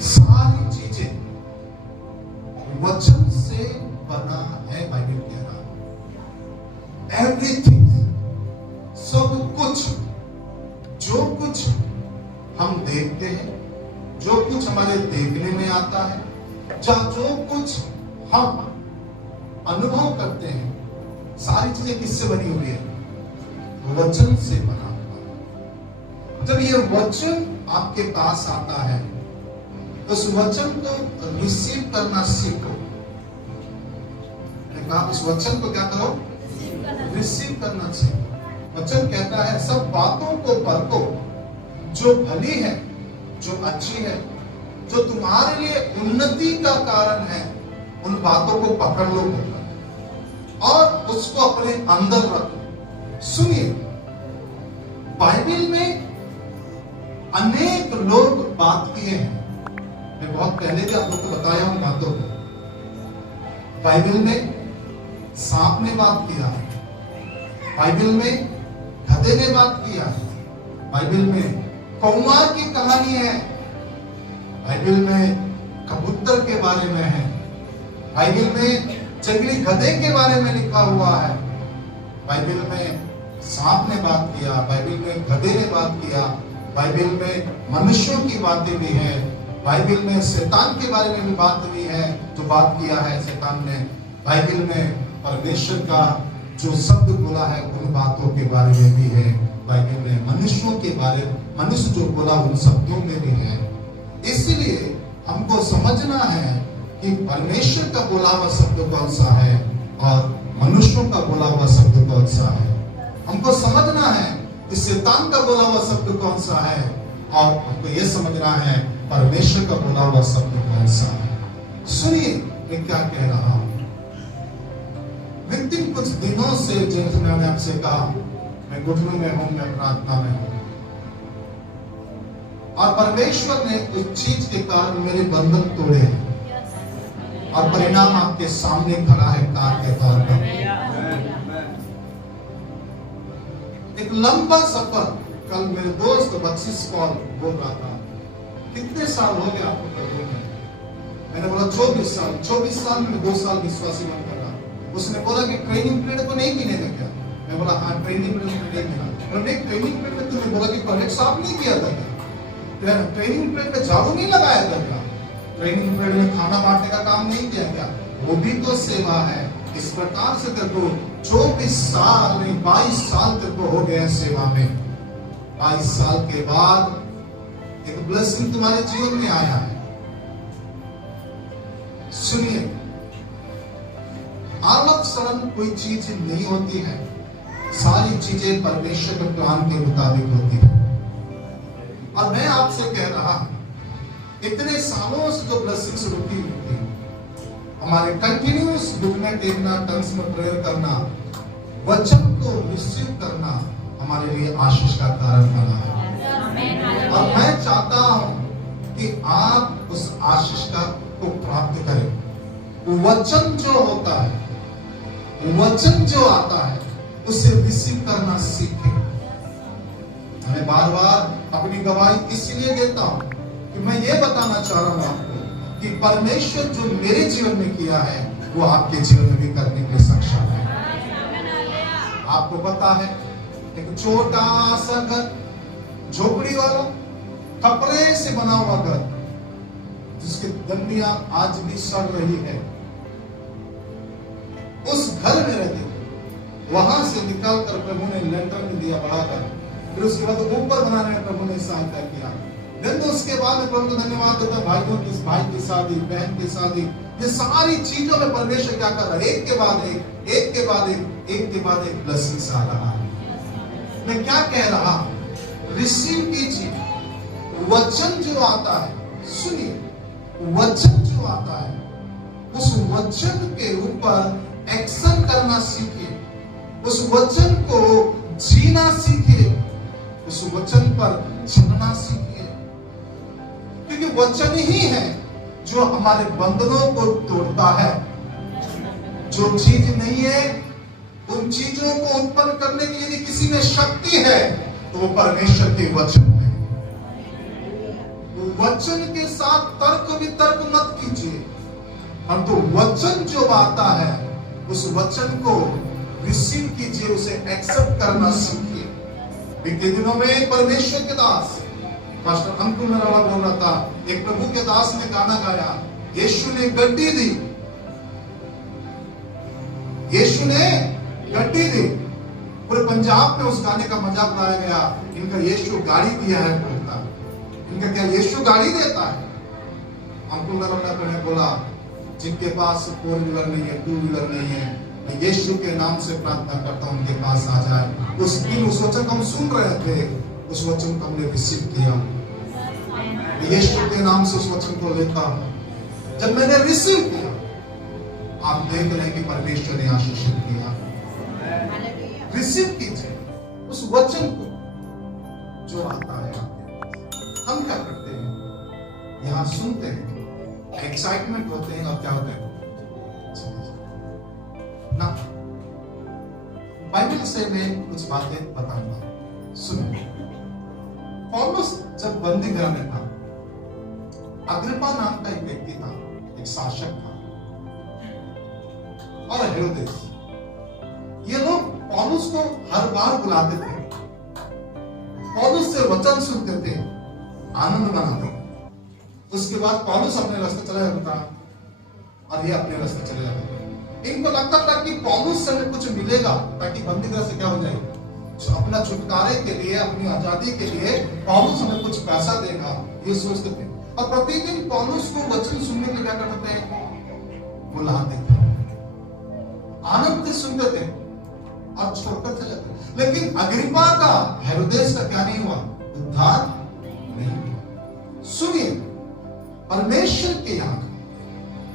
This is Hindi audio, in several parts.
सारी चीजें वचन से बना है। बाइबल कह रहा है एवरीथिंग, सब कुछ, जो कुछ हम देखते हैं, जो कुछ हमारे देखने में आता है, जो कुछ हम अनुभव करते हैं, सारी चीजें किससे बनी हुई है? वचन से बना हुआ। जब ये वचन आपके पास आता है, उस वचन को रिसीव करना सीखो। उस वचन को क्या करो? रिसीव करना सीखो। वचन कहता है सब बातों को परखो, जो भली है, जो अच्छी है, जो तुम्हारे लिए उन्नति का कारण है, उन बातों को पकड़ लो और उसको अपने अंदर रखो। सुनिए, बाइबल में अनेक लोग बात किए हैं। मैं बहुत पहले भी आप लोग को बताया हूं बातों को। बाइबल में सांप ने बात किया है, बाइबल में गधे ने बात किया है, बाइबल में कौआ की कहानी है, बाइबल में कबूतर के बारे में है, बाइबल में जंगली गधे के बारे में लिखा हुआ है, बाइबल में सांप ने बात किया, बाइबल में गधे ने बात किया, बाइबल में मनुष्यों की बातें भी है, बाइबल में शैतान के बारे में भी बात हुई है, जो बात किया है शैतान ने, बाइबल में परमेश्वर का जो शब्द बोला है उन बातों के बारे में भी है, बाइबल में मनुष्यों के बारे में, मनुष्य जो बोला उन शब्दों में भी है। इसलिए हमको समझना है कि परमेश्वर का बोला हुआ शब्द कौन सा है और मनुष्यों का बोला हुआ शब्द कौन सा है। हमको समझना है कि शैतान का बोला हुआ शब्द कौन सा है और हमको यह समझना है परमेश्वर का बोला हुआ शब्द कौन सा है। सुनिए मैं क्या कह रहा हूं। विगत कुछ दिनों से जैसे मैंने आपसे कहा, मैं घुटनों में हूं, मैं प्रार्थना में हूं और परमेश्वर ने उस चीज के कारण मेरे बंधन तोड़े हैं और परिणाम आपके सामने खड़ा है कार के तौर पर। एक लंबा सफर, कल मेरे दोस्त बख्शिश कॉल बोल रहा था, कितने साल हो गए आपको प्रभु में? मैंने बोला 24 साल। 24 साल में 2 साल विश्वासी बन कर रहा। उसने बोला कि ट्रेनिंग पीरियड को नहीं गिने थे क्या? मैं बोला हाँ ट्रेनिंग पीरियड में नहीं गिना। और नहीं ट्रेनिंग पीरियड में तुमने बोला कि कॉलेज साफ नहीं किया था क्या? ट्रेनिंग पीरियड में झाड़ू नहीं लगाया था क्या? ट्रेनिंग पीरियड में खाना बांटने का काम नहीं किया क्या? वो भी तो सेवा है। इस प्रकार से तेरे को 24 साल नहीं 22 साल तेरे को हो गए सेवा में। 22 साल के बाद एक ब्लेसिंग तुम्हारे जीवन में आया है। सुनिए, अलग सड़न कोई चीज नहीं होती है, सारी चीजें परमेश्वर के प्लान के मुताबिक होती है। और मैं आपसे कह रहा हूं, इतने सालों से जो ब्लेसिंग्स रुकी हुई थी, हमारे कंटिन्यूस घुटने टेकना, टंग्स में प्रेयर करना, वचन को रिसीव करना हमारे लिए आशीष का कारण बना है। और मैं चाहता हूं कि आप उस आशीष का को प्राप्त करें। वचन जो होता है, वचन जो आता है, उसे रिसीव करना सीखें। मैं बार बार अपनी गवाही इसलिए देता हूं कि मैं ये बताना चाह रहा हूं आपको कि परमेश्वर जो मेरे जीवन में किया है वो आपके जीवन में भी करने के सक्षम है। आपको पता है, एक छोटा सा घर, झोपड़ी वाला, कपड़े से बना हुआ घर, जिसकी दंडियां आज भी सड़ रही है, उस घर में रहते थे। वहां से निकाल कर प्रभु ने लेंटर में दिया बढ़ाकर, फिर उसके बाद ऊपर बनाने में प्रभु ने सहायता किया। दिन तो उसके बाद में प्रभु को धन्यवाद देता, भाइयों की, भाई की शादी, बहन की शादी, ये सारी चीजों में परमेश्वर क्या कर रहा है? एक के बाद एक, एक के बाद एक, एक के बाद एक ब्लेसिंग्स आ रहा है। मैं क्या कह रहा हूं? रिसीव कीजिए। वचन जो आता है, सुनिए, वचन जो आता है, उस वचन के ऊपर एक्शन करना सीखिए, उस वचन को जीना सीखिए, उस वचन पर चलना सीखिए, क्योंकि वचन ही है जो हमारे बंधनों को तोड़ता है। जो चीज नहीं है, उन चीजों को उत्पन्न करने की यदि किसी में शक्ति है तो वो परमेश्वर के वचन है। वचन के साथ तर्क वितर्क मत कीजिए, परंतु वचन जो आता है उस वचन को रिसीव कीजिए, उसे एक्सेप्ट करना सीखिए। बीते दिनों में परमेश्वर के दास पास्टर अंकुर नराला बोल रहा था, एक प्रभु के दास ने गाना गाया, यीशु ने गड्डी दी, यीशु ने गड्डी दी। पूरे पंजाब में उस गाने का मजाक उड़ाया गया, इनका यीशु गाड़ी दिया है बोलता, इनका क्या यीशु गाड़ी देता है? अंकुर नराला ने बोला, जिनके पास 4 व्हीलर नहीं है, 2 व्हीलर नहीं है, यीशु के नाम से प्रार्थना करता हूं उनके पास आ जाए। उस दिन उस वचन को हम सुन रहे थे, उस वचन को हमने रिसीव किया, यीशु के नाम से उस वचन को लेता हूं। जब मैंने रिसीव किया, आप देख रहे हैं कि परमेश्वर ने आशीषित किया। रिसीव कीजिए उस वचन को जो आता है। हम क्या करते हैं? यहां सुनते हैं, एक्साइटमेंट होते हैं, और क्या होता है ना, बाइबल से मैं कुछ बातें बताऊंगा, सुनिए। पौलुस जब बंदी गृह में था, अग्रिप्पा नाम का एक व्यक्ति था, एक शासक था, और हेरोदेस, ये लोग पौलुस को हर बार बुलाते थे, पौलुस से वचन सुनते थे, आनंद मनाते थे। उसके बाद पौलुस अपने रास्ते चला जाता और ये अपने रास्ते चले जाते। इनको लगता था कि पौलुस से कुछ मिलेगा, ताकि बंदी गृह से क्या हो जाएगा, अपना छुटकारे के लिए, अपनी आजादी के लिए पौलुस हमें कुछ पैसा देगा, ये सोचते थे। और प्रतिदिन पौलुस को वचन सुनने के लिए क्या करते थे? बुलाते थे, आनंद से सुनते थे और छोड़कर चले जाते। लेकिन अग्रिप्पा का, हेरोदेस का क्या नहीं हुआ? उद्धार नहीं हुआ। सुनिए, परमेश्वर के यहाँ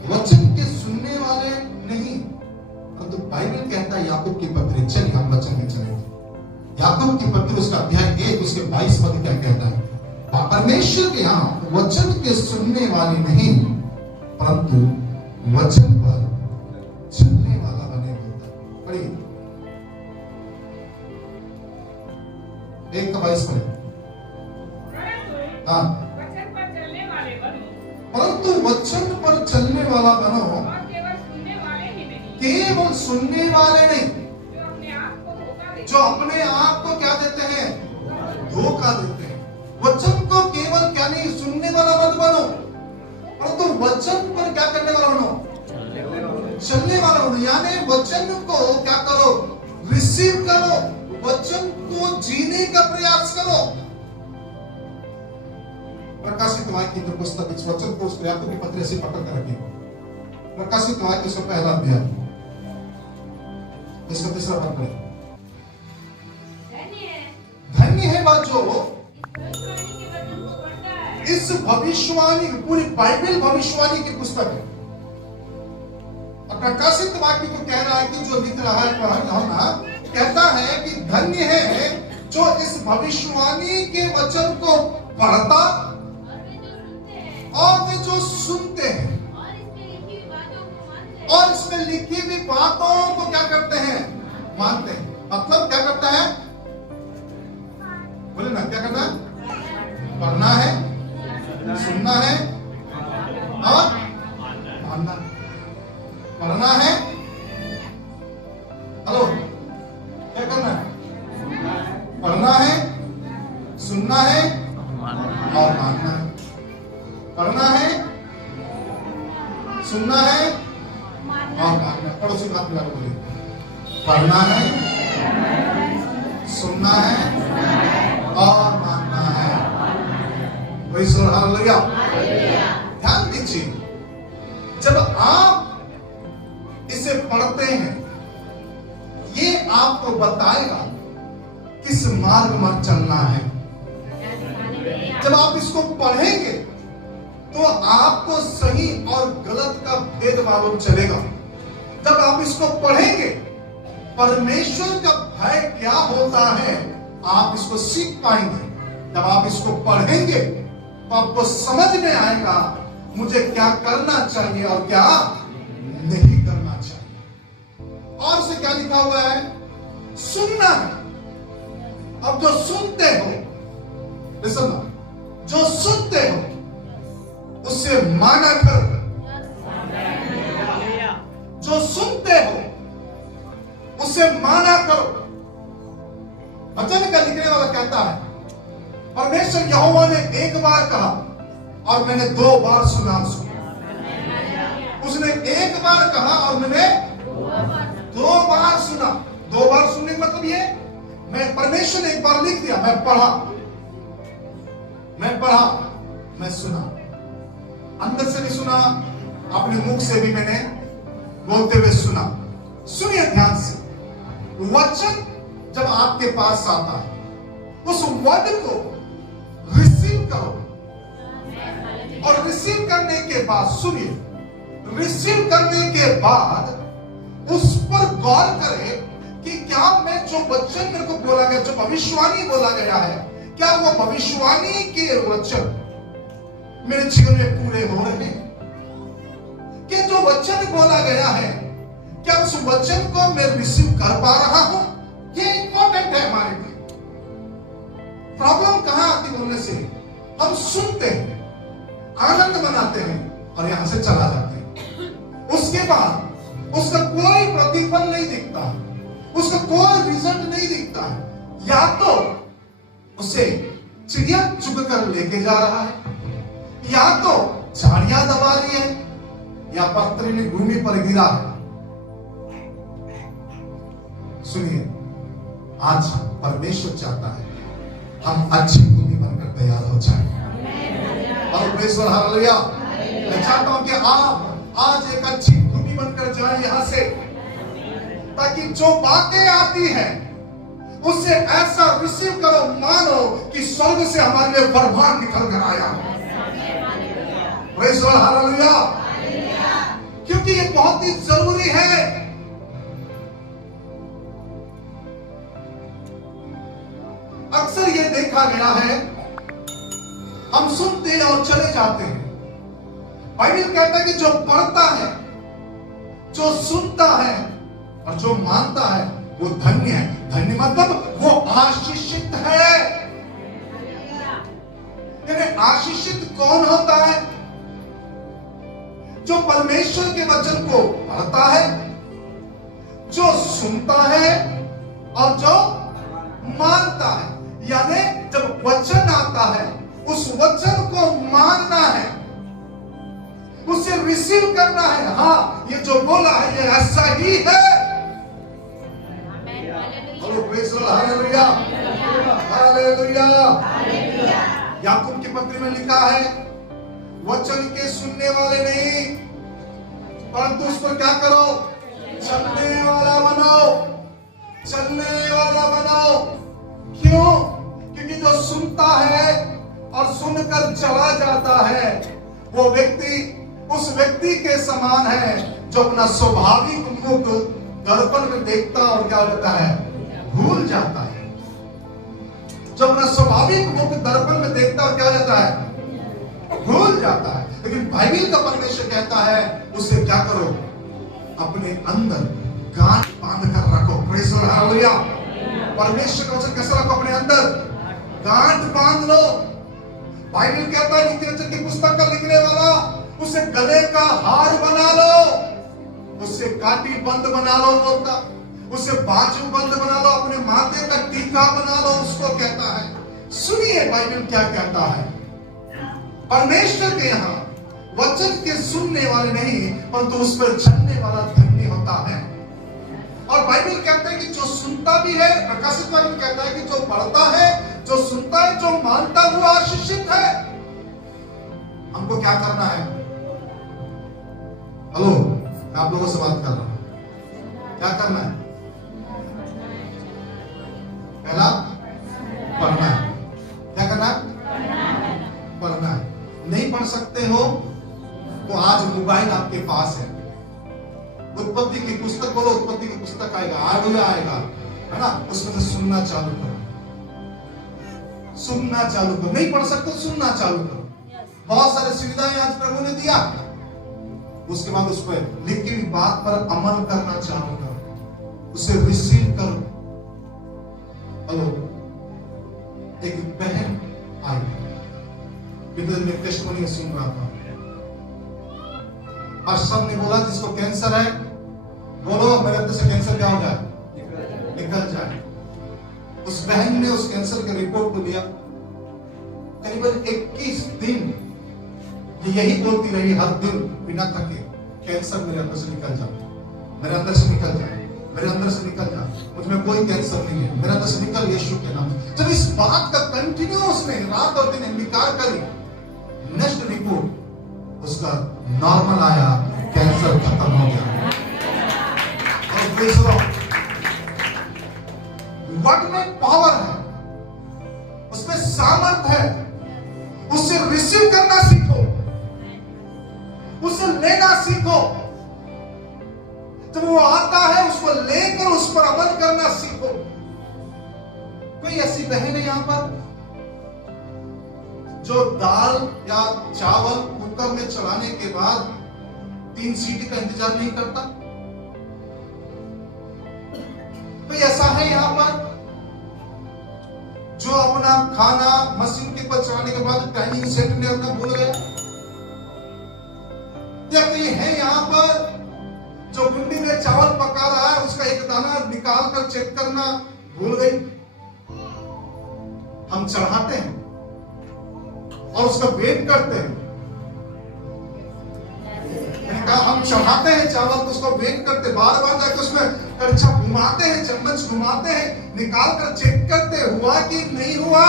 वचन के सुनने वाले नहीं, परंतु बाइबल कहता है, याकूब की पत्री, चलिए हम वचन में चलेंगे। याकूब की पत्री उसका अध्याय 1 उसके 22 पद क्या कहता है? परमेश्वर के यहाँ वचन के सुनने वाले नहीं, परंतु वचन पर चलने वाला बने होता है। पढ़िए 1:22 पढ़े। हाँ, परंतु वचन पर चलने वाला बनो, केवल सुनने वाले नहीं, जो अपने आप को क्या देते हैं? धोखा देते हैं। वचन को केवल क्या नहीं, सुनने वाला मत बनो, परंतु वचन पर क्या करने वाला बनो? चलने वाला बनो। यानी वचन को क्या करो? रिसीव करो, वचन को जीने का प्रयास करो। प्रकाशित वाक्य की पुस्तक, इस वचन को उस याकूब की पत्री से पकड़ कर रखिए। प्रकाशित वाक्य उसका पहला अध्याय, इसका 3रा पद पढ़े। धन्य है वह जो इस भविष्यवाणी, पूरी बाइबल भविष्यवाणी की पुस्तक है, और प्रकाशित वाक्य को कह रहा है कि जो लिख रहा है पढ़ना, कहता है कि धन्य है जो इस भविष्यवाणी के वचन को पढ़ता और वे जो सुनते हैं और इसमें लिखी हुई बातों को क्या करते हैं? मानते हैं। मतलब क्या करता है? बोले ना, क्या करना है? पढ़ना है, सुनना है और मानना। पढ़ना है, हेलो, क्या करना है? पढ़ना है, सुनना है और मानना है। पढ़ना है, सुनना है और मानना। पड़ोसी बात मिला बोलिए, पढ़ना है, सुनना है और मानना है। वही सुन, हालेलुया। ध्यान दीजिए, जब आप इसे पढ़ते हैं, ये आपको बताएगा किस मार्ग में चलना है। जब आप इसको पढ़ेंगे तो आपको सही और गलत का भेद मालूम चलेगा। जब आप इसको पढ़ेंगे, परमेश्वर का भय क्या होता है आप इसको सीख पाएंगे। जब आप इसको पढ़ेंगे तो आपको समझ में आएगा मुझे क्या करना चाहिए और क्या नहीं करना चाहिए। और उसे क्या लिखा हुआ है? सुनना है। अब जो सुनते हो, जो सुनते हो उसे माना करो। जो सुनते हो उसे माना करो। वचन का लिखने वाला कहता है परमेश्वर यहोवा ने एक बार कहा और मैंने 2 बार सुना उसको। उसने एक बार कहा और मैंने 2 बार सुना। 2 बार सुनने का मतलब ये, मैं परमेश्वर ने एक बार लिख दिया, मैं पढ़ा, मैं सुना, अंदर से भी सुना, अपने मुख से भी मैंने बोलते हुए सुना। सुनिए ध्यान से, वचन जब आपके पास आता है उस वर्ड को रिसीव करो और रिसीव करने के बाद सुनिए, रिसीव करने के बाद उस पर गौर करें कि क्या मैं जो वचन मेरे को बोला गया, जो भविष्यवाणी बोला गया है, क्या वो भविष्यवाणी के वचन मेरे जीवन में पूरे हो रहे हैं? कि जो वचन बोला गया है क्या उस वचन को मैं रिसीव कर पा रहा हूं? ये इंपॉर्टेंट है हमारे लिए। प्रॉब्लम कहां आती बोलने से, हम सुनते हैं, आनंद मनाते हैं और यहां से चला जाते हैं। उसके बाद उसका कोई प्रतिफल नहीं दिखता, उसका कोई रिजल्ट नहीं दिखता है। या तो उसे चिड़िया चुग कर लेके जा रहा है, या तो झाड़ियां दबा रही है, या पथरीली भूमि पर गिरा है। सुनिए, आज परमेश्वर चाहता है हम अच्छी भूमि बनकर तैयार हो जाए। और परमेश्वर हालेलुया, मैं चाहता हूं कि आप आज एक अच्छी भूमि बनकर जाए यहां से, ताकि जो बातें आती है उससे ऐसा रिसीव करो, मानो कि स्वर्ग से हमारे लिए वरदान निकल कर आया। Praise God, hallelujah. क्योंकि ये बहुत ही जरूरी है। अक्सर ये देखा गया है, हम सुनते हैं और चले जाते हैं। बाइबल कहता है कि जो पढ़ता है, जो सुनता है और जो मानता है वो धन्य है। धन्य मतलब वो आशीषित है। यानी आशीषित कौन होता है? जो परमेश्वर के वचन को पढ़ता है, जो सुनता है और जो मानता है। यानी जब वचन आता है उस वचन को मानना है, उसे रिसीव करना है। हाँ, ये जो बोला है ये ऐसा ही है। Hallelujah, hallelujah. याकूब की पत्री में लिखा है, वचन के सुनने वाले नहीं परंतु उस पर क्या करो, चलने वाला बनाओ, चलने वाला बनाओ। क्यों? क्योंकि जो सुनता है और सुनकर चला जाता है वो व्यक्ति उस व्यक्ति के समान है जो अपना स्वाभाविक मुख दर्पण में देखता और क्या होता है, भूल जाता है। जो अपना स्वाभाविक मुख दर्पण में देखता और क्या हो जाता है, भूल जाता है। लेकिन बाइबल का परमेश्वर कहता है उसे क्या करो, अपने अंदर गांठ बांध कर रखो। Praise God, hallelujah. परमेश्वर का वचन कैसे रखो? अपने अंदर गांठ बांध लो। बाइबल कहता है नीति वचन की पुस्तक का लिखने वाला उसे गले का हार बना लो, उसे काटी बंद बना लो, बोलता उसे बाजू बंद बना लो, अपने माथे का टीका बना लो, उसको कहता है। सुनिए बाइबल क्या कहता है। परमेश्वर के यहाँ वचन के सुनने वाले नहीं परंतु उस पर चलने वाला धन्य होता है। और बाइबल कहता है कि जो सुनता भी है, प्रकाशित बाइबल कहता है कि जो पढ़ता है, जो सुनता है, जो मानता हुआ आशीषित है। हमको क्या करना है? हेलो, मैं आप लोगों से बात कर रहा हूं। क्या करना है? पहला पढ़ना है। क्या करना है? पढ़ना है। नहीं पढ़ सकते हो तो आज मोबाइल आपके पास है, उत्पत्ति की पुस्तक बोलो, उत्पत्ति की पुस्तक आएगा, हालेलुया आएगा, है ना? उसमें से सुनना चालू करो, सुनना चालू करो। नहीं पढ़ सकते सुनना चालू करो। बहुत सारे सुविधाएं आज प्रभु ने दिया, उसके बाद उस पर लिखी हुई बात पर अमल करना चालू करो, उसे रिसीव करो। हेलो, एक बहन आई, पिछले दिन में टेस्टिमनी सुन रहा था, और सबने बोला जिसको कैंसर है, बोलो मेरे अंदर से कैंसर क्या हो जाए, निकल जाए। उस बहन ने उस कैंसर के रिपोर्ट को लिया, करीबन 21 दिन यही बोलती रही हर दिन बिना थके, कैंसर मेरे अंदर से निकल जाए, मेरे अंदर से निकल जाए, मेरे अंदर से निकल जाए, मुझ में कोई कैंसर नहीं है, मेरे अंदर से निकल यीशु के नाम। जब इस बात का कंटिन्यू उसने रात और दिन इंकार करी, नेक्स्ट रिपोर्ट उसका नॉर्मल आया, कैंसर खत्म हो गया। और वर्ड में पावर है, उसमें सामर्थ है, उससे रिसीव करना सीखो, उसे लेना सीखो। जब वो आता है उसको लेकर उस पर अमल करना सीखो। कोई ऐसी बहन है यहां पर जो दाल या चावल कुकर में चढ़ाने के बाद 3 सीटी का इंतजार नहीं करता? कोई ऐसा है यहां पर जो अपना खाना मशीन के ऊपर चढ़ाने के बाद टाइमिंग सेट करना भूल गया? या कोई है यहां पर जो कुंडी में चावल पका रहा है, उसका एक दाना निकाल कर चेक करना भूल गई? हम चढ़ाते हैं और उसका वेट करते हैं। मैंने कहा हम चढ़ाते हैं चावल तो उसको वेट करते, बार बार जाकर उसमें कड़छा घुमाते हैं, चम्मच घुमाते हैं, निकाल कर चेक करते, हुआ कि नहीं हुआ।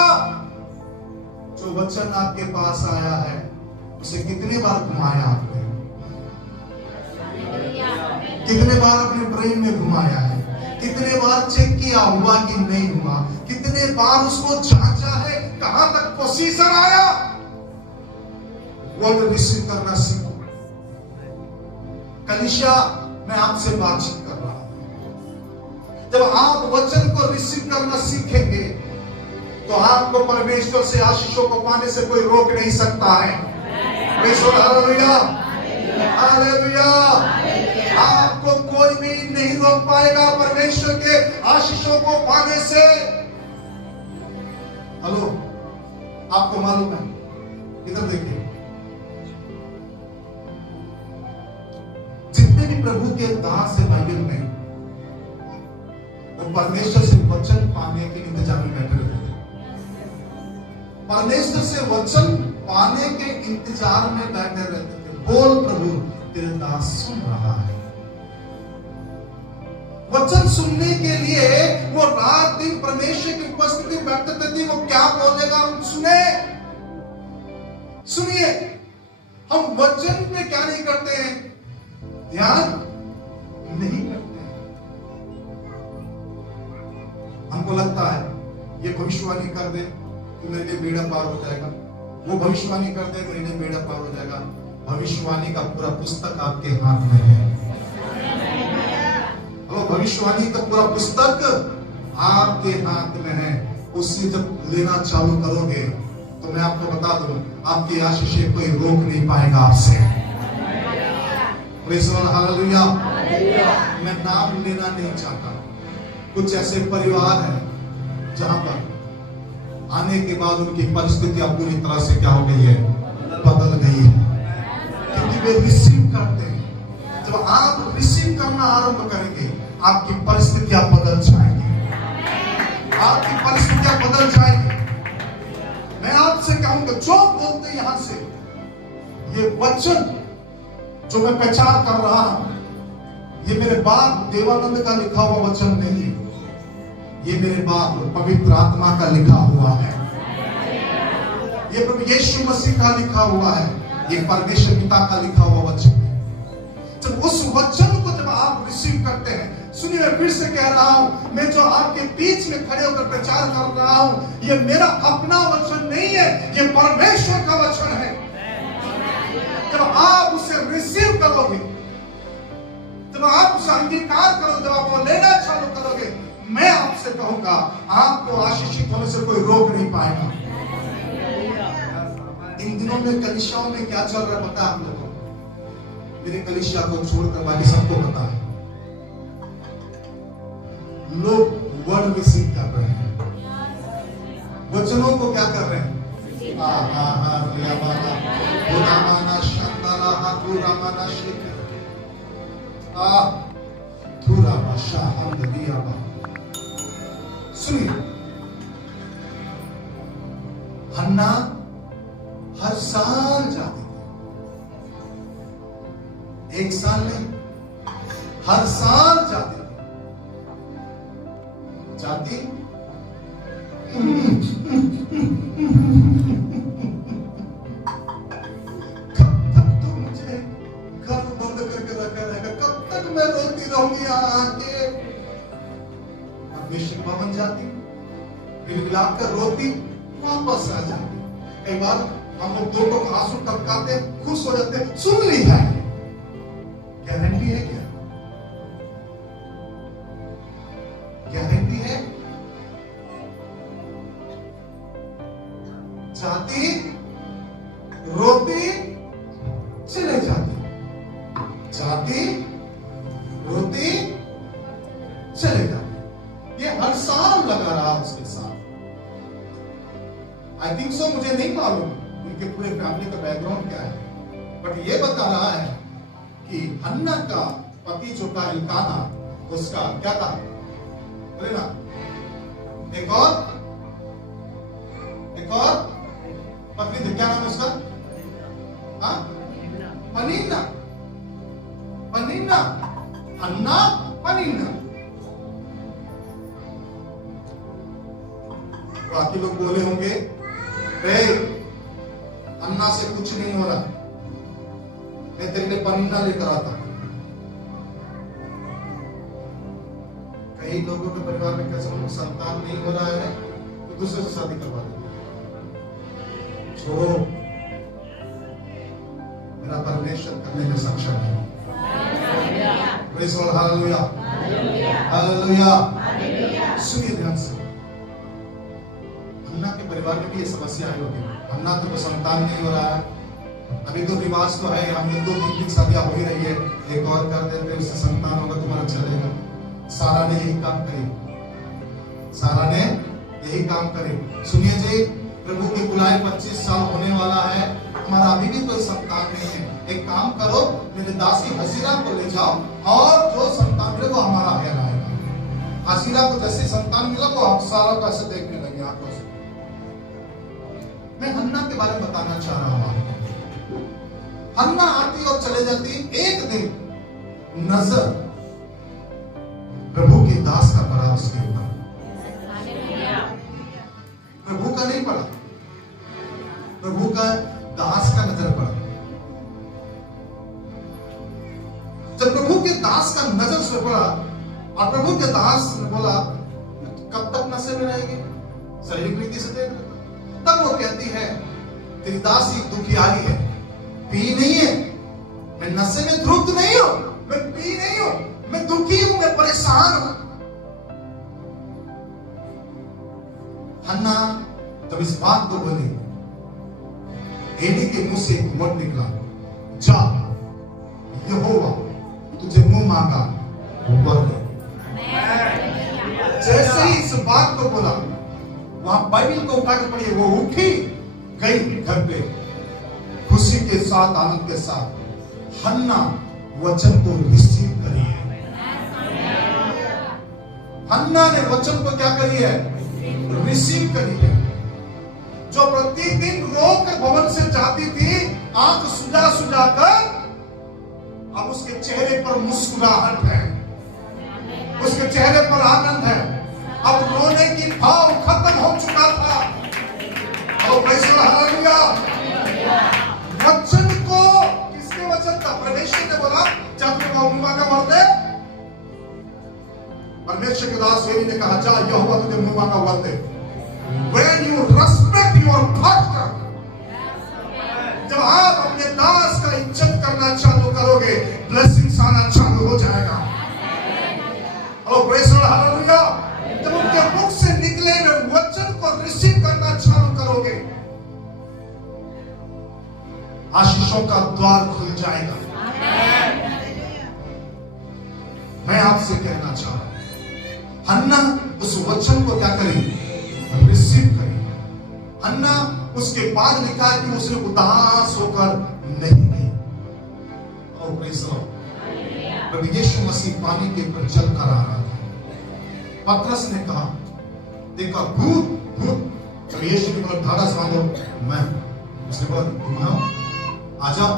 जो वचन आपके पास आया है उसे कितने बार घुमाया आपने? कितने बार अपने ब्रेन में घुमाया है? कितने बार चेक किया हुआ कि नहीं हुआ? कितने बार उसको जांचा है, कहां तक पोजीशन आया? वर्ड रिसीव करना सीखो। कलीसिया, मैं आपसे बातचीत कर रहा हूं। जब आप वचन को रिसीव करना सीखेंगे तो आपको परमेश्वर से आशीषों को पाने से कोई रोक नहीं सकता है। Hallelujah, hallelujah. आपको कोई भी नहीं रोक पाएगा परमेश्वर के आशीषों को पाने से। हेलो, आपको मालूम है, इधर देखिए, जितने भी प्रभु के दास है बाइबल में, वो परमेश्वर से वचन पाने के इंतजार में बैठे रहते थे। परमेश्वर से वचन पाने के इंतजार में बैठे रहते थे। बोल प्रभु, तेरे दास सुन रहा है। वचन सुनने के लिए वो रात दिन परमेश्वर की उपस्थिति में बैठते थे। वो क्या बोलेगा हम सुने। सुनिए, हम वचन पे क्या नहीं करते हैं? ध्यान नहीं करते हैं। हमको लगता है ये भविष्यवाणी कर दे तो मेरे लिए बेड़ा पार हो जाएगा, वो भविष्यवाणी कर दे मेरे लिए बेड़ा पार हो जाएगा। भविष्यवाणी का पूरा पुस्तक आपके हाथ में है। भविष्यवाणी का पूरा पुस्तक आपके हाथ में है। उससे जब लेना चालू करोगे तो मैं आपको बता दूं, आपकी आशीषें कोई रोक नहीं पाएगा आपसे। Praise the Lord, hallelujah. मैं नाम लेना नहीं चाहता। कुछ ऐसे परिवार हैं जहां पर आने के बाद उनकी परिस्थितियां पूरी तरह से क्या हो गई है, बदल गई है, क्योंकि वे रिसीव करते हैं। जब आप रिसीव करना आरंभ करेंगे, आपकी परिस्थितियां बदल जाएंगी, आपकी परिस्थितियां बदल जाएंगी। मैं आपसे कहूंगा, जो बोलते यहां से, ये वचन जो मैं प्रचार कर रहा हूं, ये मेरे बाप देवानंद का लिखा हुआ वचन नहीं है, ये मेरे बाप पवित्र आत्मा का लिखा हुआ है, ये प्रभु यीशु मसीह का लिखा हुआ है, ये परमेश्वर पिता का लिखा हुआ वचन है। जब उस वचन को जब आप रिसीव करते हैं, सुनिए, मैं फिर से कह रहा हूं, मैं जो आपके बीच में खड़े होकर प्रचार कर रहा हूं, ये मेरा अपना वचन नहीं है, ये परमेश्वर का वचन है। जब आप उसे रिसीव करोगे, जब आप उसे अंगीकार करोगे, जब आप वो लेना चालू करोगे, मैं आपसे कहूंगा, आपको आशीषित होने से कोई रोक नहीं पाएगा। इन दिनों में कलीसियाओं में क्या चल रहा है पता है आप लोगों को? मेरे कलीसिया को छोड़कर बाकी सबको पता है। लोग वर्ड रिसीव कर रहे हैं, वचनों को क्या कर रहे हैं? थूरा माना शेख थूरा बादशाह हम दिया बा। सुनिए, हन्ना हर साल जाती थी, एक साल नहीं, हर साल जाती थी। जाती कब तक तू मुझे घर बंद करके रखा रहेगा, कब तक मैं रोती रहूंगी यहाँ आके। परमेश्वर भवन जाती, गिड़गिड़ा कर रोती, वापस आ जाती। कई बार हम लोग दो को आंसू टपकाते, खुश हो जाते, सुन ली है। गारंटी है क्या? गारंटी है? जाती, रोती, चले जाती, जाती, रोती, चले जाती। ये हर साल लगा रहा उसके साथ। आई थिंक सो, मुझे नहीं मालूम उनके पूरे फैमिली का बैकग्राउंड क्या है, बट ये बता रहा है कि हन्ना का पति जो था इल्काना, उसका क्या था? बोले ना, एक और पत्नी थी, क्या नाम उसका? हाँ, पनीना, पनीना, हन्ना पनीना। बाकी लोग बोले होंगे, अन्ना से कुछ नहीं हो रहा, मैं तेरे लिए पनीना लेकर आता। कई लोगों के परिवार में कैसे संतान नहीं हो रहा है तो दूसरे से शादी करवा देते। छोड़ो, मेरा परमेश्वर करने में सक्षम है। Praise God, hallelujah, hallelujah. सुनिए ध्यान से, हन्ना के परिवार में भी ये समस्या आई होगी। हन्ना तो संतान नहीं हो रहा है, अभी तो रिवाज तो है, हम लोग 2-3 शादियां हो ही रही है, एक और कर देते, उससे संतान होगा, तुम्हारा चलेगा। सारा ने यही काम करे, सारा ने यही काम करे। सुनिए जी, प्रभु की बुलाए 25 साल होने वाला है, हमारा अभी भी कोई संतान नहीं है। एक काम करो, मेरे दासी हसीरा को ले जाओ, और जो संतान मिले वो हमारा है आएगा। हसीरा को जैसे संतान मिला वो सारा को ऐसे देखने लगे आंखों से। मैं हन्ना के बारे में बताना चाह रहा हूं। हन्ना आती और चले जाती। एक दिन नजर प्रभु के दास का पड़ा उसके ऊपर। प्रभु का नहीं पड़ा, प्रभु का दास का नजर पड़ा। जब प्रभु के दास का नजर से पड़ा और प्रभु के दास ने बोला, कब तक नशे में रहेगी? शारीरिक रीति से देख। तब वो कहती है, तेरी दासी दुखियारी है, पी नहीं है, मैं नशे में धुत नहीं हूं, मैं पी नहीं हूं, मैं दुखी हूं, मैं परेशान हूं। हन्ना जब इस बात को बोली, एली के मुंह से एक वर्ड निकला, जा, यहोवा तुझे मुंह मांगा वर दे। जैसे ही इस बात को बोला, वहां बाइबल को उठा के पढ़िए, वो उठी गई घर पे खुशी के साथ, आनंद के साथ। हन्ना वचन को रिसीव करी है। हन्ना ने वचन को क्या करी है? रिसीव करी है। जो प्रतिदिन रोकर भवन से जाती थी, आंख सुजा सुजा कर, अब उसके चेहरे पर मुस्कुराहट है, उसके चेहरे पर आनंद है। अब रोने की भाव खत्म हो चुका था। हालेलुया। वचन को, किसके वचन का? परमेश्वर ने बोला, जा तुम्हें मुआ का वर दे। परमेश्वर के दास एली ने कहा, जा, यहोवा तुझे मुआ का वर दे। When you respect your pastor, जब आप अपने दास का इज्जत करना चालू करोगे, ब्लेसिंग्स आना चालू हो जाएगा। Praise God, hallelujah. जब उनके मुख से निकले हुए वचन को रिसीव करना चालू करोगे, आशीषों का द्वार खुल जाएगा। मैं आपसे कहना चाह रहा हूं, हन्ना उस वचन को क्या करी? रिसीव करी। हन्ना उसके बाद लिखा है कि उसने उदास होकर नहीं गई। और प्रेज़ द लॉर्ड। प्रभु यीशु मसीह पानी के ऊपर चल कर आ रहा था। पतरस ने कहा, देखा भूत भूत। जब यीशु ने बोला ढाढ़स बांधो, मैं, उसने बोला तुम आओ, आ जाओ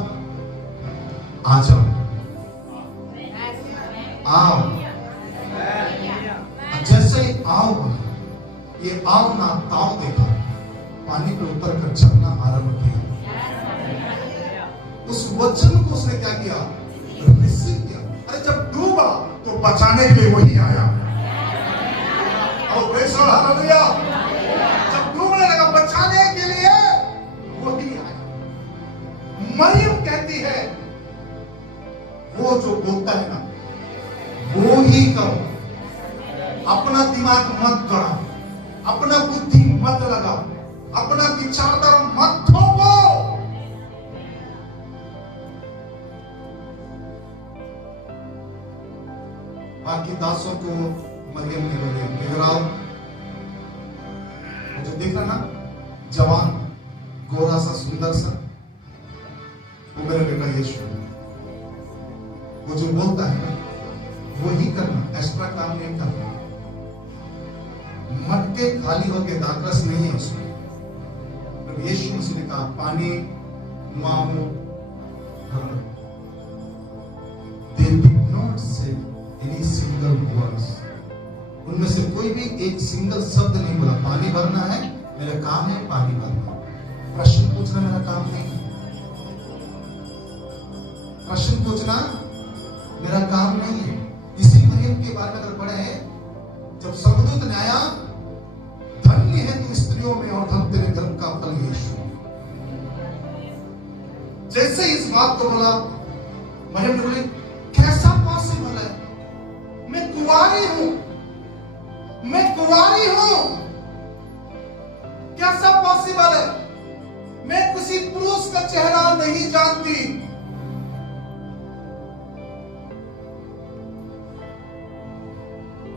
आ जाओ आओ। जैसे ही आओ बोला, ये आओ ना ताव देखा, पानी पर उतर कर चलना आरंभ किया। उस वचन को उसने क्या किया? रिसीव किया। अरे जब डूबा तो बचाने के लिए वही आया। और प्रेज़ द लॉर्ड, हालेलुया। जब डूबने लगा बचाने के लिए वही आया। मरियम कहती है, वो जो बोलता है ना वो ही करो, अपना दिमाग मत गड़ाओ, अपना बुद्धि मत लगाओ, अपना विचारधारा मत थोपो। बाकी दासों को मरियम ने बोले, घेराओ। मुझे देख रहा ना, जवान गोरा सा सुंदर सा, वो मेरा बेटा यीशु। वो जो बोलता है ना वो ही करना, एक्स्ट्रा काम नहीं करना। मटके खाली होके दाखरस नहीं है उसमें। तो यीशु मसीह ने कहा पानी मांगो। They did not say any single words. उनमें से कोई भी एक सिंगल शब्द नहीं बोला। पानी भरना है, मेरा काम है पानी भरना। प्रश्न पूछना मेरा काम नहीं है। प्रश्न पूछना मेरा काम नहीं है। इसी मरियम के बारे में अगर पढ़े हैं, जब स्वर्गदूत ने आया, धन्य है तू स्त्रियों में और धन तेरे गर्भ का फल यीशु। जैसे इस बात को बोला, मरियम ने बोली कैसा पॉसिबल है? मैं कुंवारी हूं, मैं कुंवारी हूं, कैसा पॉसिबल है? मैं किसी पुरुष का चेहरा नहीं जानती।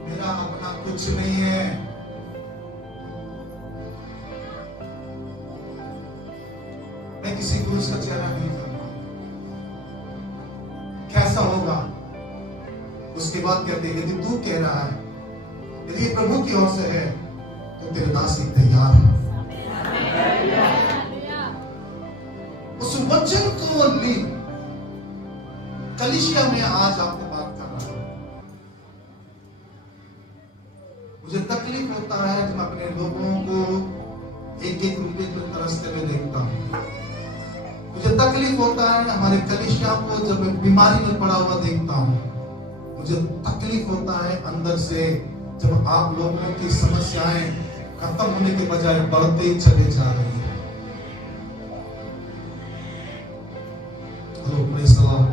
मेरा अपना कुछ नहीं है। मैं किसी पुरुष का चेहरा नहीं जानता। कैसा होगा? उसके बाद कहते हैं, यदि तू कह रहा है, यदि प्रभु की ओर से है, तो तेरे दासी तैयार है। उस वचन को ली। कलीसिया में आज आपको बात कर रहा हूं। मुझे तकलीफ होता है जब अपने लोगों को एक एक रुपये को तरसते हुए देखता हूं। मुझे तकलीफ होता है हमारे कलीसिया को जब बीमारी में पड़ा हुआ देखता हूं। मुझे तकलीफ होता है अंदर से जब आप लोगों की समस्याएं खत्म होने के बजाय बढ़ते ही चले जा रही है। Hello, praise the Lord,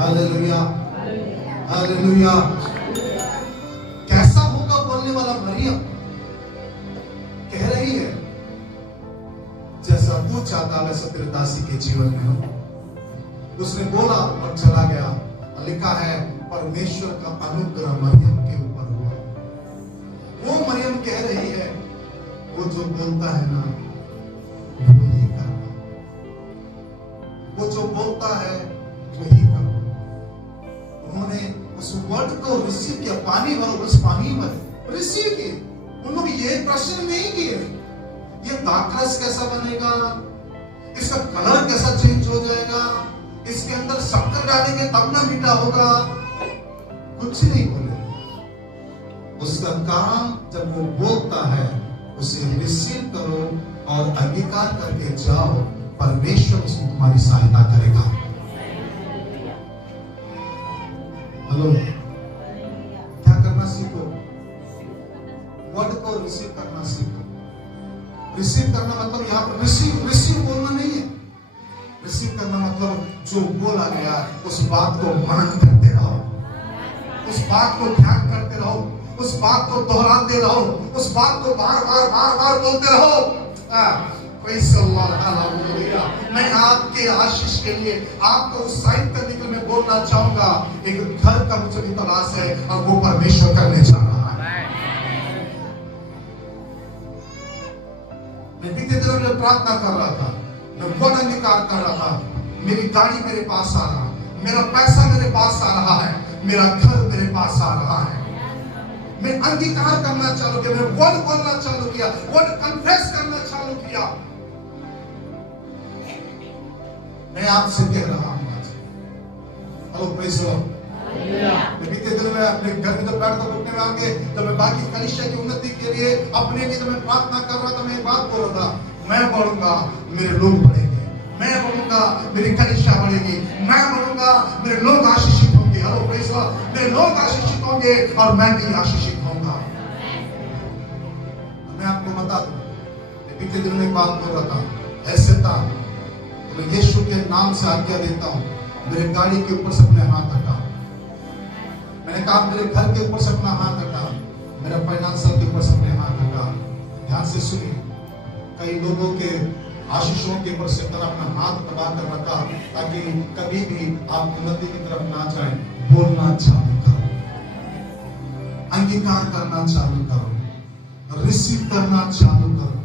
hallelujah, hallelujah. कैसा होगा बोलने वाला मरियम कह रही है, जैसा तू चाहता वैसा तेरे दासी के जीवन में हो। उसने बोला और चला गया। लिखा है परमेश्वर का अनुग्रह मरियम के ऊपर हुआ। वो मरियम कह रही है, वो जो बोलता है ना वही करना, वो जो बोलता है वही करना। उन्होंने उस वर्ड को रिसीव किया। पानी भरो, उस पानी भरे, रिसीव किए। उन्होंने ये प्रश्न नहीं किए, ये दाखरस कैसा बनेगा, इसका कलर कैसा चेंज हो जाएगा, इसके अंदर शक्कर डालेंगे तब ना मीठा होगा, कुछ नहीं बोले। उसका काम जब वो बोलता है उसे रिसीव करो और अंगीकार करके जाओ। परमेश्वर उसमें तुम्हारी सहायता करेगा। हेलो, क्या करना सीखो? वर्ड को रिसीव करना सीखो। रिसीव करना मतलब यहाँ पर रिसीव बोलना नहीं है। रिसीव करना मतलब जो बोला गया उस बात को मनन करते रहो, उस बात को ध्यान करते रहो, उस बात को दोहराते रहो, उस बात को बार बार बार बार बोलते रहो। मैं आपके आशीष के लिए आपको उत्साहित करने के लिए मैं बोलना चाहूंगा, एक घर का मुझे भी तलाश है और वो परमेश्वर करने जा रहा है। मैं बीते दिनों में प्रार्थना कर रहा था, मैं वन अंगीकार कर रहा था। मेरी गाड़ी मेरे पास आ रहा, मेरा पैसा मेरे पास आ रहा है, मेरा घर मेरे पास आ रहा है। मैं अंगीकार करना चालू किया, मैं वर्ड बोलना चालू किया, वर्ड कन्फेस करना चालू किया। मैं आपसे कह रहा हूं आज, हेलो प्रेज़ द लॉर्ड। मैं बीते दिनों में अपने घर में जब बैठकर घुटने में आके जब मैं बाकी कलीसिया की उन्नति के लिए अपने लिए जब मैं प्रार्थना कर रहा था, मैं एक बात बोल रहा था, मैं बढ़ूंगा मेरे लोग बढ़ेंगे, मैं बढ़ूंगा मेरी कलीसिया बढ़ेगी, मैं बढ़ूंगा मेरे लोग आशीषित होंगे। Hello praise the Lord. मेरे लोग आशीषित होंगे और मैं भी आशीषित होऊंगा। मैं आपको बता दूं, मैं बीते दिनों में एक बात बोल रहा था, ऐसे था तो मैं यीशु के नाम से आज्ञा देता हूं, मेरे गाड़ी के ऊपर से अपने हाथ हटा। मैंने कहा मेरे घर के ऊपर से अपना हाथ हटा, मेरा फाइनेंशियल के ऊपर से अपने हाथ हटा। ध्यान से सुनिए, कई लोगों के आशीषों के ऊपर से तरह अपना हाथ दबा कर रखा ताकि कभी भी आप उन्नति की तरफ ना जाएं। बोलना चालू करो, अंगीकार करना चालू करो, रिसीव करना चालू करो।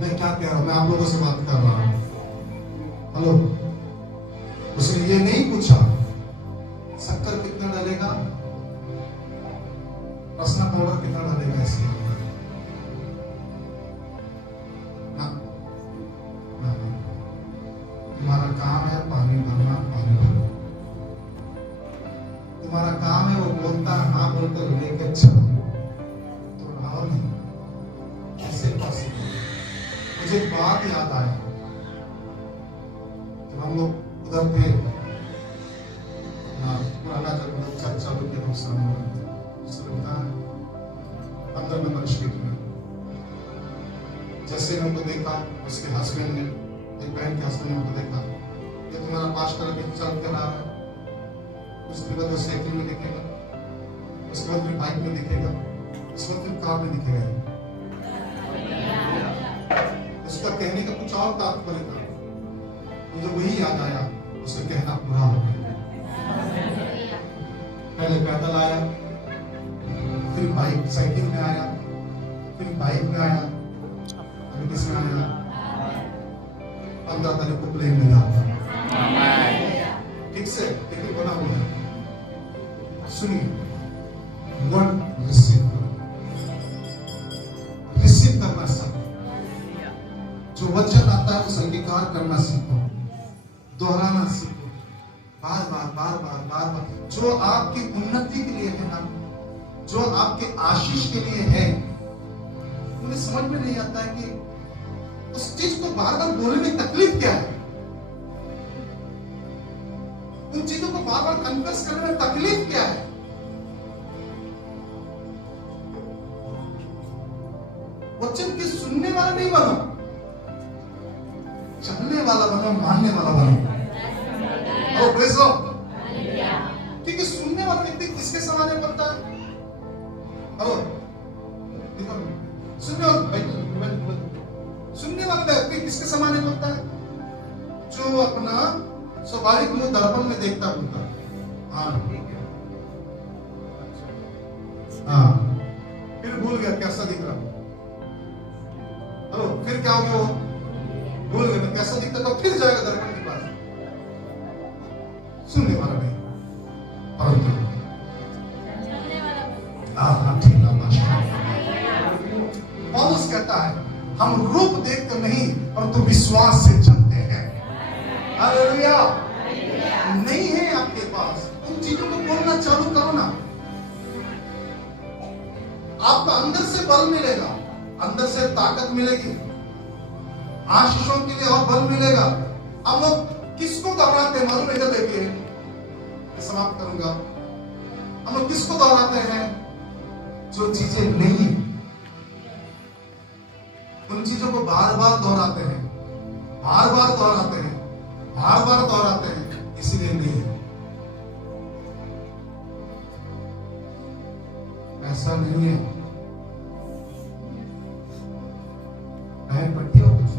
मैं क्या कह रहा हूं? मैं आप लोगों से बात कर रहा हूं। हेलो, उसने ये नहीं पूछा शक्कर कितना डालेगा, रसना पाउडर कितना डालेगा इसके अंदर। तुम्हारा काम है पानी भरना, पानी भरो। तुम्हारा काम है वो बोलता है हाँ बोलकर लेकर चलो, तो रहो नहीं। ऐसे पॉसिबल। मुझे बात याद आया, जब हम लोग उधर थे पुराना जब चर्च चालू किया तो उसने 15 नंबर स्ट्रीट में, जैसे मैं उनको देखा, उसके हस्बैंड ने, एक बहन के हस्बैंड ने उनको देखा, ये तुम्हारा पास्टर अभी चल कर आ रहा है। उसके बाद वो साइकिल में दिखेगा, उसके बाद फिर बाइक में दिखेगा, उसके बाद फिर कार में दिखेगा। उसका कहने का कुछ और तात्पर्य था, मुझे वही याद आया, उसे कहना पूरा हो गया। पहले पैदल आया, फिर बाइक साइकिल में आया, फिर बाइक में आया, अभी किस में आया? 15 तारीख को प्लेन में जाता। ठीक से लेकिन बना हुआ है। सुनिए, वर्ड रिसीव करो, रिसीव करना सीखो। जो वचन आता है उसे अंगीकार करना सीखो, दोहराना सीखो, बार बार बार बार बार बार। जो आपकी उन्नति के लिए है ना, जो आपके आशीष के लिए है, मुझे समझ में नहीं आता है कि उस चीज को बार बार बोलने में तकलीफ क्या है, उन चीजों को बार बार कन्फेस करने में तकलीफ क्या है। वचन के सुनने वाला नहीं बनो, चलने वाला बनो, मानने वाला बनो। और प्रेज़ द लॉर्ड। क्योंकि सुनने वाला व्यक्ति किसके समान बनता है? सुनने वाला व्यक्ति किसके समान बनता है? जो अपना स्वाभाविक मुंह दर्पण में देखता बोलता है, हाँ ठीक है, हाँ, फिर भूल गया कैसा दिख रहा। हेलो, फिर क्या हो गया? वो भूल गया कैसा दिखता, तो फिर जाएगा दर्पण के पास। सुनने वाला नहीं, परंतु पौलुस कहता है हम रूप देखकर नहीं परंतु विश्वास से चलते हैं। हालेलुया। नहीं है आपके पास, उन चीजों को बोलना चालू करो ना। आपको अंदर से बल मिलेगा, अंदर से ताकत मिलेगी, आशीषों के लिए और बल मिलेगा। अब लोग किसको दोहराते हैं मालूम है? क्या देखिए, समाप्त करूंगा। हम लोग किसको दोहराते हैं? जो चीजें नहीं है उन चीजों को बार बार दोहराते हैं, बार बार दोहराते हैं, बार बार दोहराते हैं, इसलिए नहीं है। ऐसा नहीं है। बहन पट्टी हो कुछ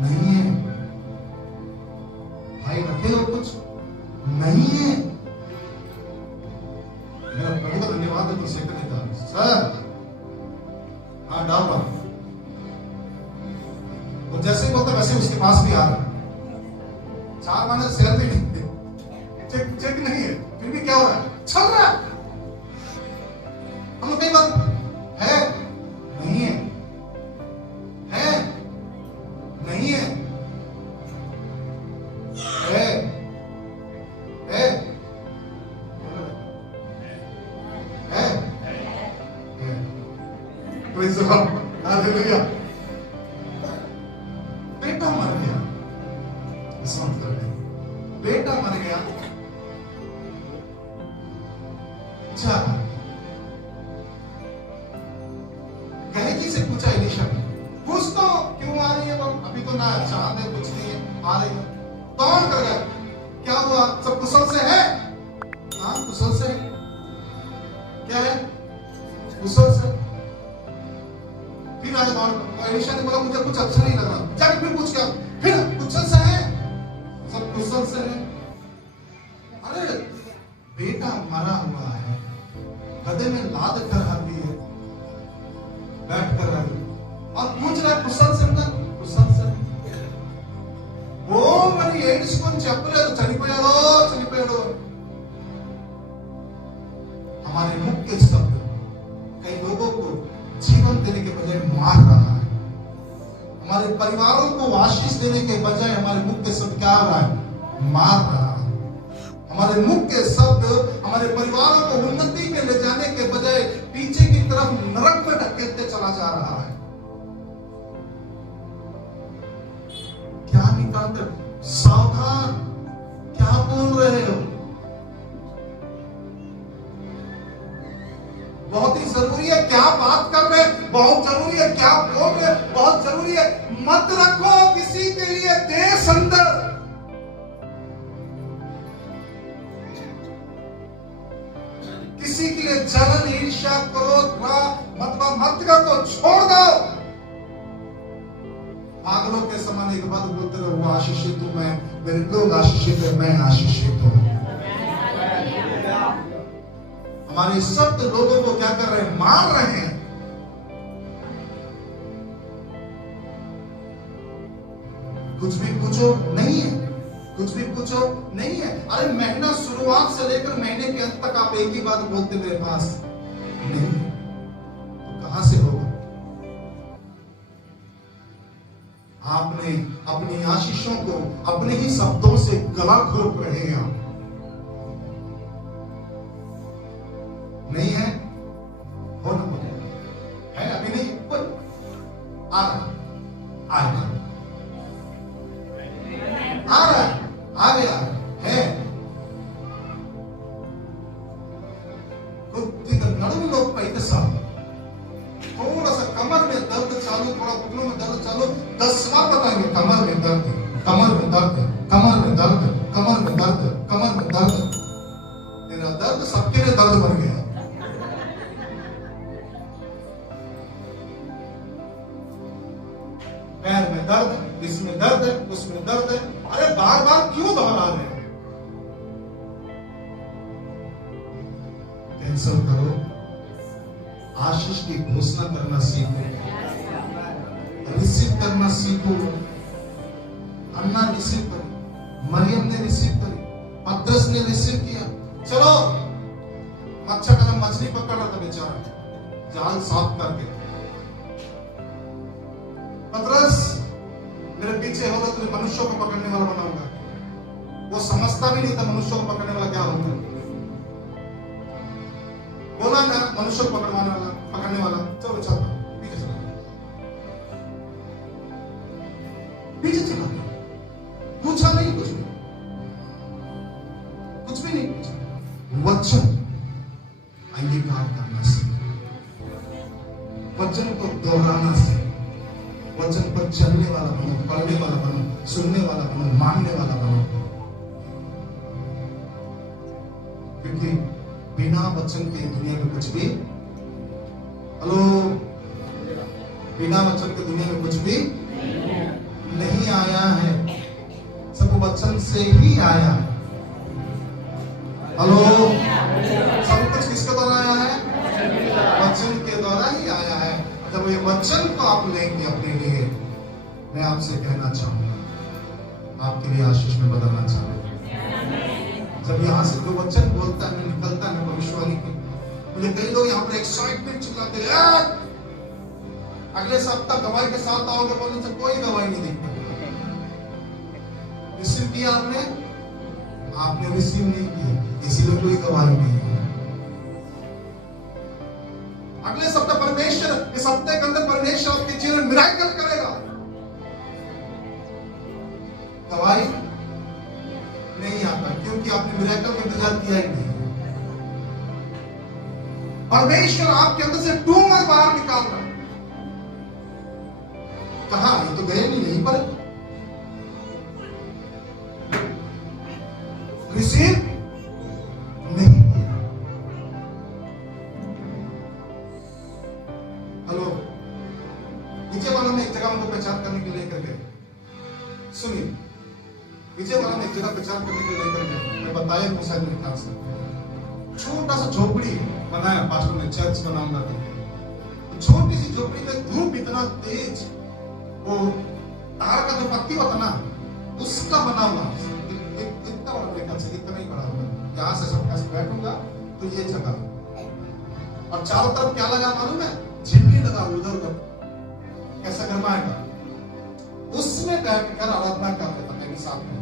नहीं है, भाई रखे हो कुछ नहीं है। मेरा प्रभु का धन्यवाद है। तो सेकंड है सर, हाँ डाल रहा। और जैसे ही बोलता वैसे उसके पास भी आ रहा। 4 महीने सैलरी नहीं हालेलुया। बेटा मर गया, बेटा मर गया, चल गहकी से पूछा एलीशा ने, कुछ तो क्यों आ रही है? अभी तो ना चांद है, कुछ नहीं है, आ रही है। दौड़ कर गया, क्या हुआ? सब कुशल से है? हाँ कुशल से है। क्या है? कुशल से। फिर आगे दौड़, एलीशा ने बोला मुझे कुछ अच्छा नहीं लग रहा, जाके फिर पूछ, क्या फिर कुशल से है? सब कुशल से है। अरे बेटा मरा हुआ है, गधे में लाद कर आती है, बैठ कर रही और पूछ रहा है कुशल से? कुशल से। ఓ మరి ఏడ్చుకొని చెప్పలేదు, చనిపోయాడో చనిపోయాడో। हमारे मुख्य शब्द कई लोगों को जीवन देने के बजाय मार रहा है। हमारे परिवारों को आशीष देने के बजाय हमारे मुख्य शब्द क्या हो रहा है? मार रहा है। हमारे मुख्य शब्द हमारे परिवारों को उन्नति में ले जाने के बजाय पीछे की तरफ नरक में ढकेलते चला जा रहा है। क्या निकालते? सावधान, क्या बोल रहे हो? बहुत ही जरूरी है क्या बात कर रहे हैं, बहुत जरूरी है क्या बोल रहे हैं, बहुत जरूरी है। मत रखो किसी के लिए देश अंदर। किसी के लिए जलन, ईर्ष्या, क्रोध, मत को छोड़ दो। पागलों के समान एक बात बोलते रहो, वो आशीषित हूं मैं, मेरे लोग आशीषित है, मैं आशीषित हूं। हमारे शब्द लोगों को क्या कर रहे हैं? मार रहे हैं। कुछ भी पूछो नहीं है, कुछ भी पूछो नहीं है। अरे महीना शुरुआत से लेकर महीने के अंत तक आप एक ही बात बोलते मेरे पास नहीं, तो कहां से होगा? आपने अपनी आशीषों को अपने ही शब्दों से गला घोट रहे हैं। आप नहीं है, हो ना है, अभी नहीं, आ रहा आ गया है। नड़ू लोग पैते साल, थोड़ा सा कमर में दर्द चालू, थोड़ा घुटनों में दर्द चालू, 10 बार बताएंगे कमर में दर्द, कमर में दर्द, कमर में दर्द, कमर में दर्द, कमर में दर्द। तेरा दर्द सबके लिए दर्द बन गया। पैर में दर्द, इसमें दर्द है, उसमें दर्द है। अरे बार बार क्यों दोहरा रहे हैं? कैंसल करो, आशीष की घोषणा करना सीखो, रिसीव करना सीखो। अन्ना रिसीव करी, मरियम ने रिसीव करी, पतरस ने रिसीव किया। चलो, अच्छा कदम मछली पकड़ रहा था बेचारा, जाल साफ करके। पतरस मेरे पीछे होगा, तुझे मनुष्यों को पकड़ने वाला बनाऊंगा। वो समझता भी नहीं था मनुष्यों को पकड़ने वाला क्या होता है। बोला ना मनुष्य को पकड़ने वाला, चलो चलो पीछे चलो, पीछे चला। पूछा नहीं कुछ भी, कुछ भी नहीं पूछा। वचन अंगीकार करना सीखो, वचन को दोहराना सीखो, वचन पर चलने वाला बनो, पढ़ने वाला बनो, सुनने वाला बनो, मानने वाला बनो। क्योंकि बिना वचन के दुनिया में कुछ भी, हेलो, बिना वचन के दुनिया में कुछ भी नहीं आया है, सब वचन से ही आया है। हेलो, सब कुछ किसके द्वारा आया है? वचन के द्वारा ही आया है। जब ये वचन को आप लेंगे अपने लिए, मैं आपसे कहना चाहूंगा, आपके लिए आशीष में बदलना चाहूंगा। जब यहाँ से जो वचन बोलता है, निकलता है भविष्यवाणी की, मुझे कई लोग यहाँ पर एक्साइटमेंट चिल्लाते हैं, अगले सप्ताह गवाही के साथ आओगे, बोलने से कोई गवाही नहीं दिखता। रिसीव किया आपने, आपने रिसीव नहीं किया, इसीलिए कोई गवाही नहीं है। अगले सप्ताह पर परमेश्वर इस हफ्ते के अंदर परमेश्वर आपके जीवन में मिराकल करेगा। दवाई नहीं आता क्योंकि आपने मिराकल का इंतजार किया ही नहीं। परमेश्वर आपके अंदर से ट्यूमर बाहर निकाल रहा है। कहा ये तो गए नहीं, यहीं पर रिसीव नहीं किया। हेलो, विजय वाला में एक जगह उनको प्रचार करने के लिए लेकर गए। सुनिए, विजय वाला में एक जगह प्रचार करने के लिए लेकर गए। मैं बताया वो शायद मेरे ख्याल से छोटा सा झोपड़ी बनाया पास्टर ने, चर्च बनाऊंगा तो छोटी सी झोपड़ी में धूप इतना तेज, वो तार का जो पत्ती होता ना उसका बना हुआ इतना बड़ा, मेरे ख्याल से इतना ही बड़ा हुआ। यहाँ से सब कैसे बैठूंगा तो ये जगह, और चारों तरफ क्या लगा मालूम है? झिल्ली लगा उधर उधर, कैसा गरमाएगा। उसमें बैठकर आराधना कर लेता मैं भी साथ में।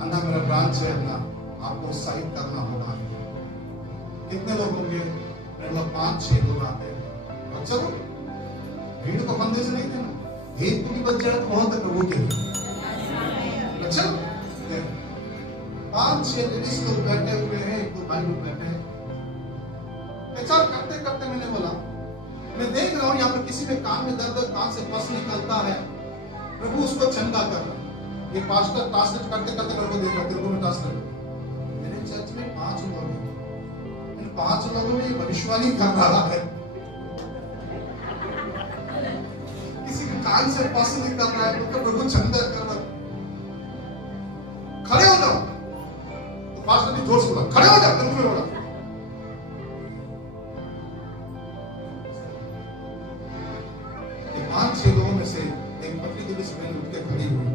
अन्ना मेरा ब्रांच है, अन्ना आपको उत्साहित करना होगा। कितने लोग होंगे? मतलब 5-6 लोग आते हैं। और चलो भीड़ को बंदे से नहीं देना, एक पूरी बच जाए तो बहुत है प्रभु के लिए। अच्छा 5-6 लेडीज लोग बैठे हुए हैं, 1-2 भाई लोग बैठे हैं। प्रचार करते करते मैंने बोला, मैं देख रहा हूं यहाँ पर किसी में कान में दर्द, कान से पस निकलता है, प्रभु उसको चंगा कर रहा है। ये पास्टर ट्रांसलेट करते करते मेरे को देख रहा, तेरे को मैं ट्रांसलेट। मेरे चर्च में 5 लोग हैं, इन 5 लोगों में भविष्यवाणी कर रहा है। किसी के कान से पस निकल रहा है, तो प्रभु चंगा कर रहा है। खड़े हो जाओ, तो पास्टर ने जोर से बोला, खड़े हो जाओ, तेरे को मैं बोला। ये 5-6 लोगों में से एक पतली दूरी से मैंने उठ के खड़ी हुई।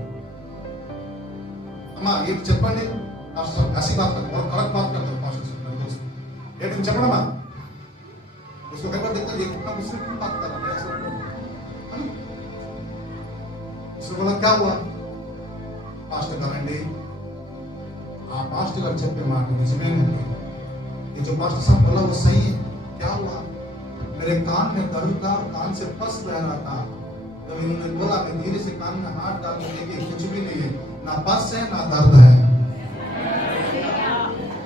अम्मा ये चप्पल नहीं, पास्टर ऐसी बात करते बहुत गलत बात करते हो पास्टर से दोस्त। ये तुम चप्पल मां उसको कई बार देखता ये कितना मुझसे क्यों बात कर रहा है ऐसा है ना। उसने बोला क्या हुआ? पास्टर करेंगे आप पास्टर का चप्पल मार के मुझे नहीं, ये जो पास्टर साहब बोला वो सही है। क्या हुआ? मेरे कान में दर्द था, कान से पस बह रहा था। जब इन्होंने बोला मैं धीरे से कान में हाथ डाल के देखी, कुछ भी नहीं है, ना पस है ना दर्द है।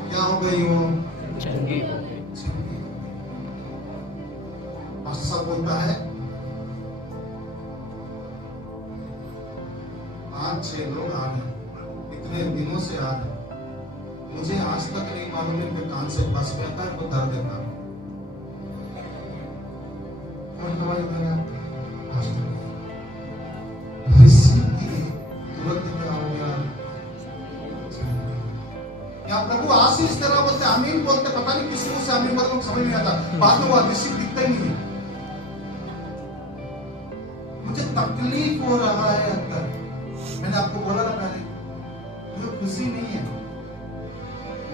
क्या हो गई हो? पास्टर साहब बोलता है 5-6 लोग आ रहे, इतने दिनों से आ रहे, मुझे आज तक नहीं मालूम है कि कान से पस रहता है तो दर्द देता है। कौन दवाई देना? प्रभु आशीष तेरा बोलते, आमीन बोलते, पता नहीं किस मुंह से आमीन बोलते समझ नहीं आता। बाद में वो आशीष दिखता ही नहीं। मुझे तकलीफ हो रहा है अंदर, मैंने आपको बोला ना पहले, मुझे खुशी नहीं है,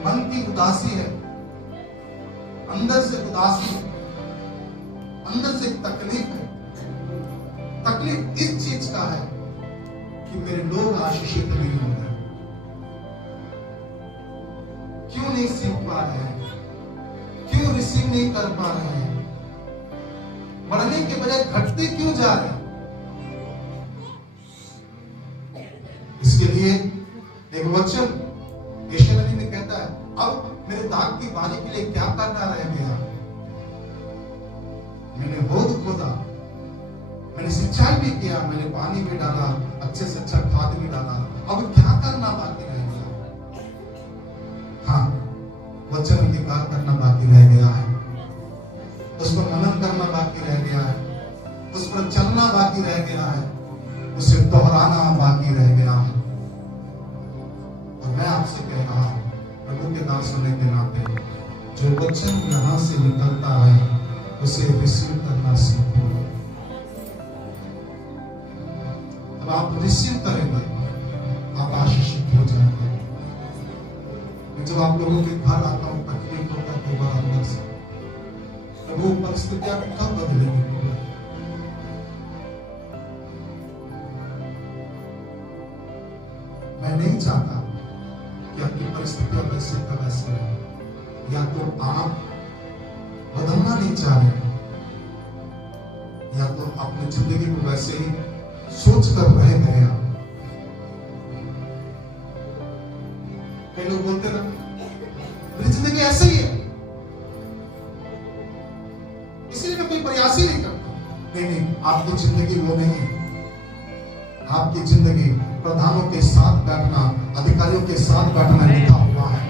मन की उदासी है, अंदर से उदासी है, अंदर से तकलीफ है। तकलीफ इस चीज का है कि मेरे लोग आशीषित नहीं होंगे। क्यों नहीं सीख पा रहे हैं? क्यों रिसीव नहीं कर पा रहे हैं? बढ़ने के बजाय घटते क्यों जा रहे हैं? इसके लिए एक वचन यशायाह नबी में कहता है, अब मेरे दाग की बारी के लिए क्या करना रह गया? मैंने बोध खोदा, मैंने सिंचाई भी किया, मैंने पानी भी डाला, अच्छे से अच्छा खाद भी डाला, अब क्या करना बाकी रह गया? हाँ, वचन अंगीकार करना बाकी रह गया है, उस पर मनन करना बाकी रह गया है, उस पर चलना बाकी रह गया है, उसे दोहराना बाकी रह गया है। और मैं आपसे कह रहा हूं, प्रभु के दास होने के नाते, जो वचन यहां से निकलता है उसे रिसीव करना सीखो। जब आप रिसीव करेंगे आप आशीषित हो जाएंगे। जब आप लोगों के घर आता हूं तकलीफ होता है कई बार अंदर से, तब वो परिस्थितियां कब बदलेंगी? मैं नहीं चाहता कि आपकी परिस्थितियां वैसे का वैसे रहे। या तो आप बदलना नहीं चाह रहे, या तो अपनी जिंदगी को वैसे ही सोच कर रह गए आप। कई लोग बोलते ना मेरी जिंदगी ऐसे ही है, इसलिए मैं कोई प्रयास ही नहीं करता। नहीं, आपकी जिंदगी वो नहीं है। आपकी जिंदगी प्रधानों के साथ बैठना, अधिकारियों के साथ बैठना लिखा हुआ है।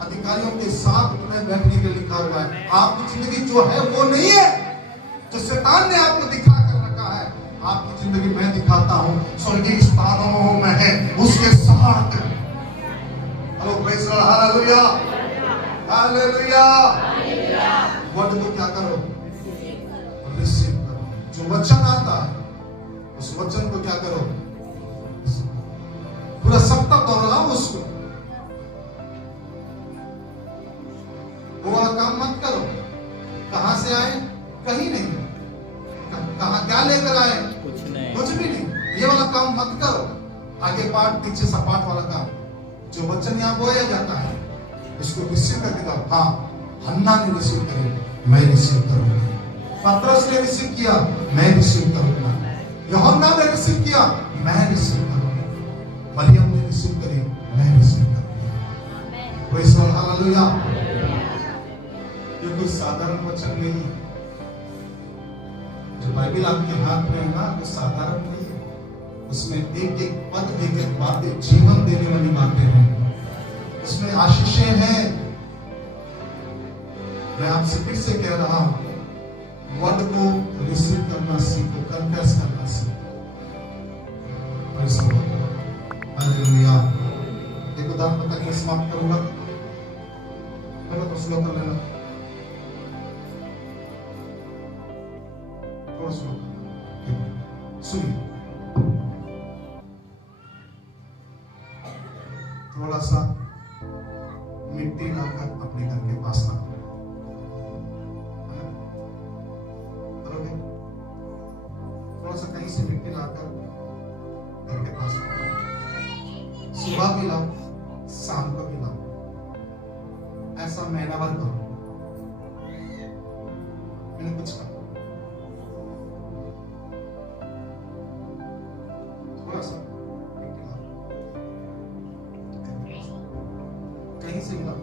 अधिकारियों के साथ उन्हें बैठने के लिए लिखा हुआ है। आपकी जिंदगी जो है वो नहीं है जो शैतान ने आपको दिखा कर रखा है। आपकी जिंदगी मैं दिखाता हूं, स्वर्गीय स्थानों में है उसके साथ। Hello praise the Lord, hallelujah hallelujah. Word को क्या करो, रिसीव करो। जो वचन आता है उस वचन को क्या करो, पूरा सप्ताह दोहराओ उसको। वो वाला काम मत करो। कहां से आए, कहीं नहीं। कहां क्या लेकर आए, कुछ भी नहीं। ये वाला काम मत करो। आगे पाठ पीछे सपाट वाला काम। जो वचन यहाँ बोया जाता है उसको रिसीव करके दो। हाँ, हन्ना ने रिसीव करी, मैं रिसीव करूंगा। पतरस ने रिसीव किया, मैं रिसीव करूंगा। यूहन्ना ने रिसीव किया, मैं रिसीव करूंगा। मरियम ने रिसीव करी, मैं रिसीव करूंगा। Praise the Lord, hallelujah. ये कोई साधारण वचन नहीं है। जो बाइबल आपके हाथ में है ना, वो साधारण नहीं है। उसमें एक एक पद, एक एक बातें जीवन देने वाली बातें हैं। उसमें आशीषें हैं। मैं आपसे फिर से कह रहा हूं, वर्ड को रिसीव करना सीखो, कन्फेस करना सीखो। हालेलुया। एक उदाहरण बता के समाप्त करूंगा। चलो तो स्लो कर लेना, थोड़ा स्लो सुनिए। थोड़ा सा मिट्टी लाकर अपने घर के पास रखो। थोड़ा सा कहीं से मिट्टी लाकर घर के पास रखो। सुबह भी लाओ, शाम को भी लाओ। ऐसा महीना भर करो। मैंने कुछ कहा, थोड़ा सा मिट्टी लाओ, कहीं से भी लाओ।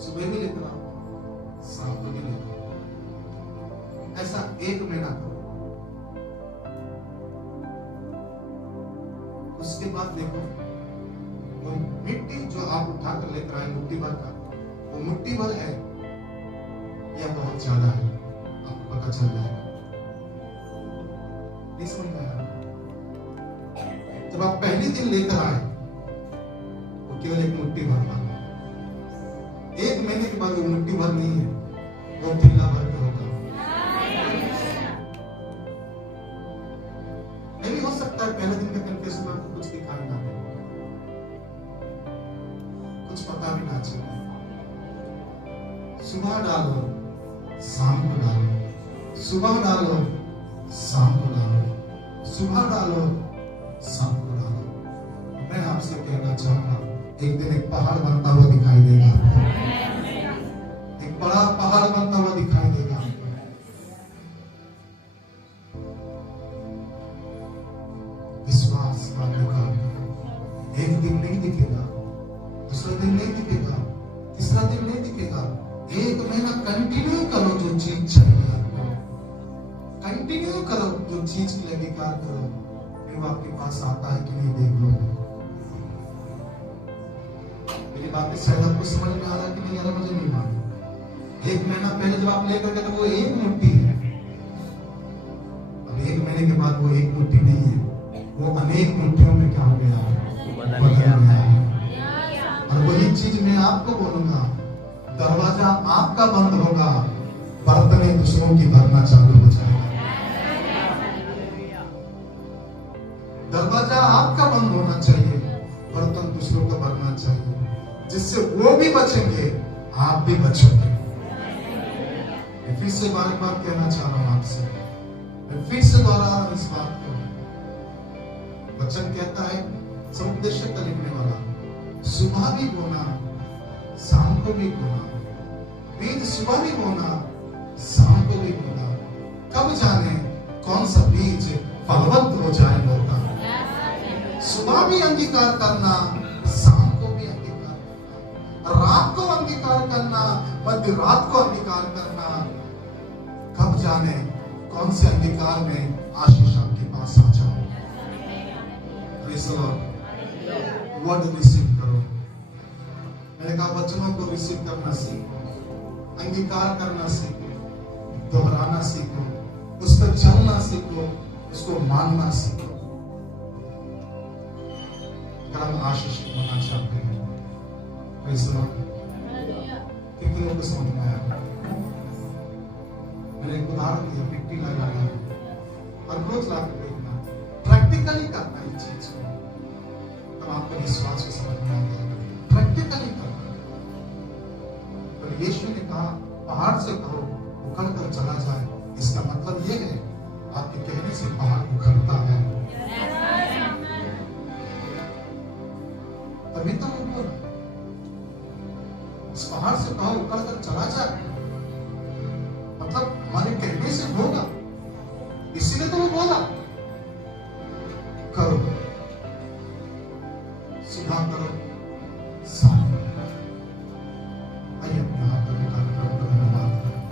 सुबह भी लेकर आओ, शाम को भी लेकर आओ। ऐसा 1 महीना करो। उसके बाद देखो, वो मिट्टी जो आप उठा कर लेकर आए मुट्ठी भर का, वो मुट्ठी भर है या बहुत ज्यादा है, आपको पता चल जाएगा। नहीं समझ में आया? जब आप पहले दिन लेकर आए वो केवल एक मुट्ठी भर था। 1 महीने के बाद वो मुट्ठी भर नहीं है, वो ढीला भर का होगा। नहीं हो सकता है पहले दिन का कन्फेशन में आपको कुछ दिखाई ना दे, कुछ पता भी ना चले। सुबह डालो, शाम को डालो, सुबह डालो, शाम को डालो, सुबह डालो, शाम को डालो। मैं आपसे कहना चाहूंगा, एक दिन एक पहाड़ बनता हुआ दिखाई देगा आपको। एक बड़ा पहाड़ बनता हुआ दिखाई देगा आपको। विश्वास वाले का एक दिन नहीं दिखेगा, दूसरा दिन नहीं दिखेगा, तीसरा दिन नहीं दिखेगा। 1 महीना कंटिन्यू करो जो चीज चाहिए आपको, कंटिन्यू करो जो चीज के लिए अधिकार करो, फिर वो आपके पास आता है कि नहीं देख लो। मेरी बातें शायद आपको समझ में आ रहा है कि नहीं आ रहा, मुझे नहीं मालूम। 1 महीना पहले जब आप लेकर गए तो वो 1 मुट्ठी है, अब 1 महीने के बाद वो 1 मुट्ठी नहीं है, वो अनेक मुट्ठियों में क्या हो गया, बदल गया है। और वही चीज मैं आपको बोलूंगा, दरवाजा आपका बंद होगा, बर्तन दूसरों की भरना चालू हो जाएगा। दरवाजा आपका बंद होना चाहिए, बर्तन दूसरों का भरना चाहिए, जिससे वो भी बचेंगे, आप भी बचोगे। फिर से बार बार कहना चाह रहा हूं आपसे, मैं फिर से दोहरा रहा हूं इस बात को। वचन कहता है, समुपदेशक का लिखने वाला, सुबह भी बोना, शाम को भी बोना, बीज सुबह भी बोना, शाम को भी बोना, कब जाने कौन सा बीज फलवंत हो जाए होता। सुबह भी अंगीकार करना, शाम को भी अंगीकार करना, रात को अंगीकार करना, मध्य रात को अंगीकार करना, कब जाने कौन से अंगीकार में आशीष आपके पास आ जाए। वर्ड रिसीव करो। मैंने कहा वचनों को रिसीव करना सीखो, अंगीकार करना सीखो, दोहराना सीखो, उस पर चलना सीखो, उसको मानना सीखो। अगर हम आशीष होना चाहते हैं, कितनों को समझ में आया? मैंने एक उदाहरण दिया, मिट्टी लगाना और ग्रोथ ला के देखना, प्रैक्टिकली करना इस चीज को, तब आपको विश्वास को समझ में आता है। प्रैक्टिकली करना। पर यीशु ने कहा पहाड़ से कहो उखड़ कर चला जाए, इसका मतलब यह है आपके कहने से पहाड़ उखड़ता है। तभी तो वो बोला इस पहाड़ से कहो उखड़ कर चला जाए, मतलब हमारे कहने से होगा, इसीलिए तो वो बोला करो, सीधा करो, साफ करो। आइए अपने हाथ में धन्यवाद करें।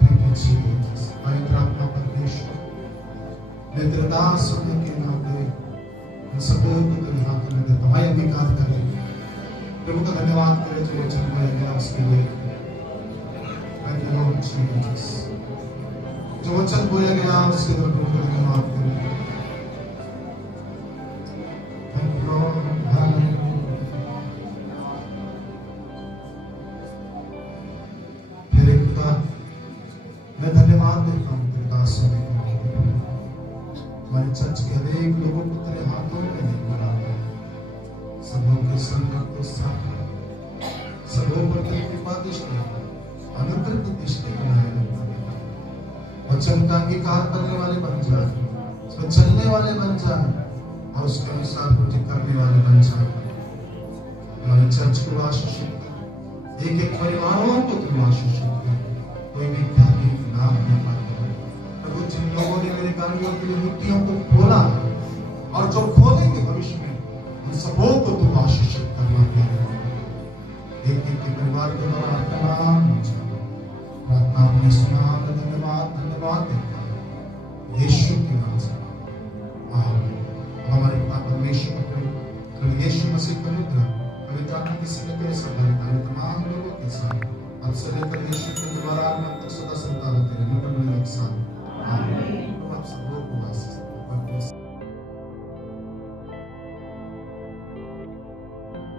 Thank you Jesus. पवित्र आत्मा परमेश्वर, मैं तेरे दास होने के नाते इन सबों को तेरे हाथों में देता हूं। आइए अंगीकार करें, प्रभु का धन्यवाद करें जो वचन बोला गया उसके लिए। Thank you Lord Jesus. जो वचन बोला गया उसके लिए प्रभु का धन्यवाद करें। Thank you Lord. मेरे खुदा, मैं धन्यवाद देता हूँ तेरे दास होने के लिए। हमारे चर्च के हरेक लोगों को तेरे हाथों में बना है, सब लोग के संकट को साफ कर, सब लोग पर तेरी कृपा दृष्टि, अनुग्रह की दृष्टि बनाए रखना। वचन का अंगीकार करने वाले बन जाए, उसमें चलने वाले बन जाए और उसके अनुसार कुछ करने वाले बन जाए। हमारे चर्च को आशीषित कर, एक एक परिवारों को तुम आशीषित कर, कोई भी त्यागी ना होने पाए। प्रभु जिन लोगों ने मेरे गाड़ियों के लिए मिट्टियों को खोला और जो खोलेंगे भविष्य में, उन सबों को तुम आशीषित करना प्यारे। एक एक के परिवार के द्वारा तमाम प्रार्थना आपने सुना, धन्यवाद धन्यवाद देता हूं यीशु के नाम से। हमारे पिता परमेश्वर प्रभु यीशु मसीह का अनुग्रह, पवित्र आत्मा की संगति और तमाम लोगों के साथ अब से लेकर यीशु के द्वारा तक सदा संता रहते हैं। आप सब लोग को आशीष